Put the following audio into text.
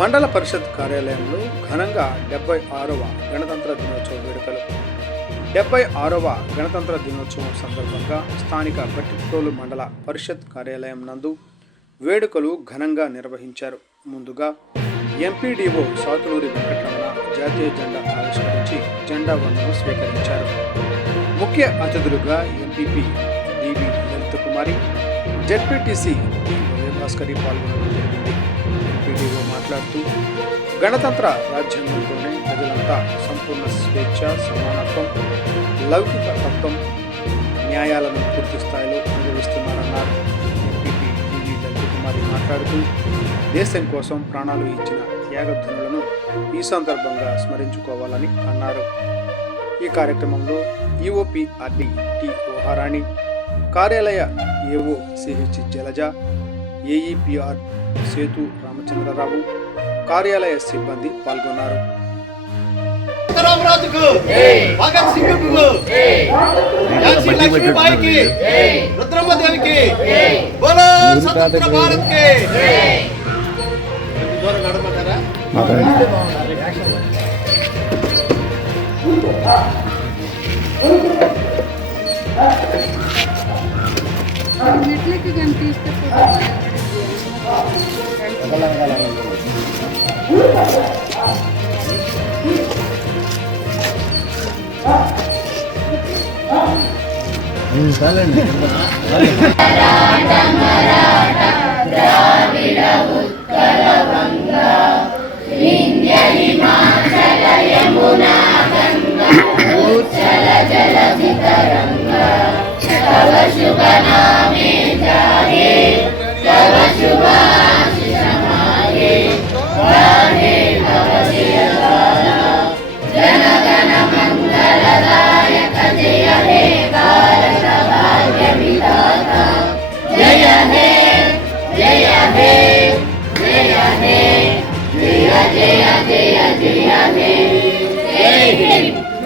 మండల పరిషత్ కార్యాలయంలో ఘనంగా 76వ గణతంత్ర దినోత్సవ వేడుకలు. 76వ గణతంత్ర దినోత్సవం సందర్భంగా స్థానిక గట్టిప్రోలు మండల పరిషత్ కార్యాలయం నందు వేడుకలు ఘనంగా నిర్వహించారు. ముందుగా ఎంపీడీఓ సాతులూరి వెంకటరమణ జాతీయ జెండా ఆవిష్కరించి జెండా వందనం స్వీకరించారు. ముఖ్య అతిథులుగా ఎంపీపీ డివి లలిత కుమారి, జెడ్పీటీసీ టి భాస్కరి పాల్గొనడం జరిగింది. ఎంపీడీఓ మాట్లాడుతూ గణతంత్ర రాజ్యాంగంతోనే ప్రజలంతా సంపూర్ణ స్వేచ్ఛ, సమానత్వం, లౌకిక తత్వం, న్యాయాలను పూర్తి స్థాయిలో అనుభవిస్తున్నారన్నారు. ఎంపీపీ డివి లలిత కుమారి మాట్లాడుతూ దేశం కోసం ప్రాణాలు ఇచ్చిన త్యాగధనులను ఈ సందర్భంగా స్మరించుకోవాలని అన్నారు. ఈ కార్యక్రమంలో ఈఓపీ ఆర్డి టి ఓహారాణి, కార్యాలయ ఏఓ సిహెచ్ జలజ, ఏఈపిఆర్ సేతు రామచంద్రరావు, కార్యాలయ సిబ్బంది పాల్గొన్నారు.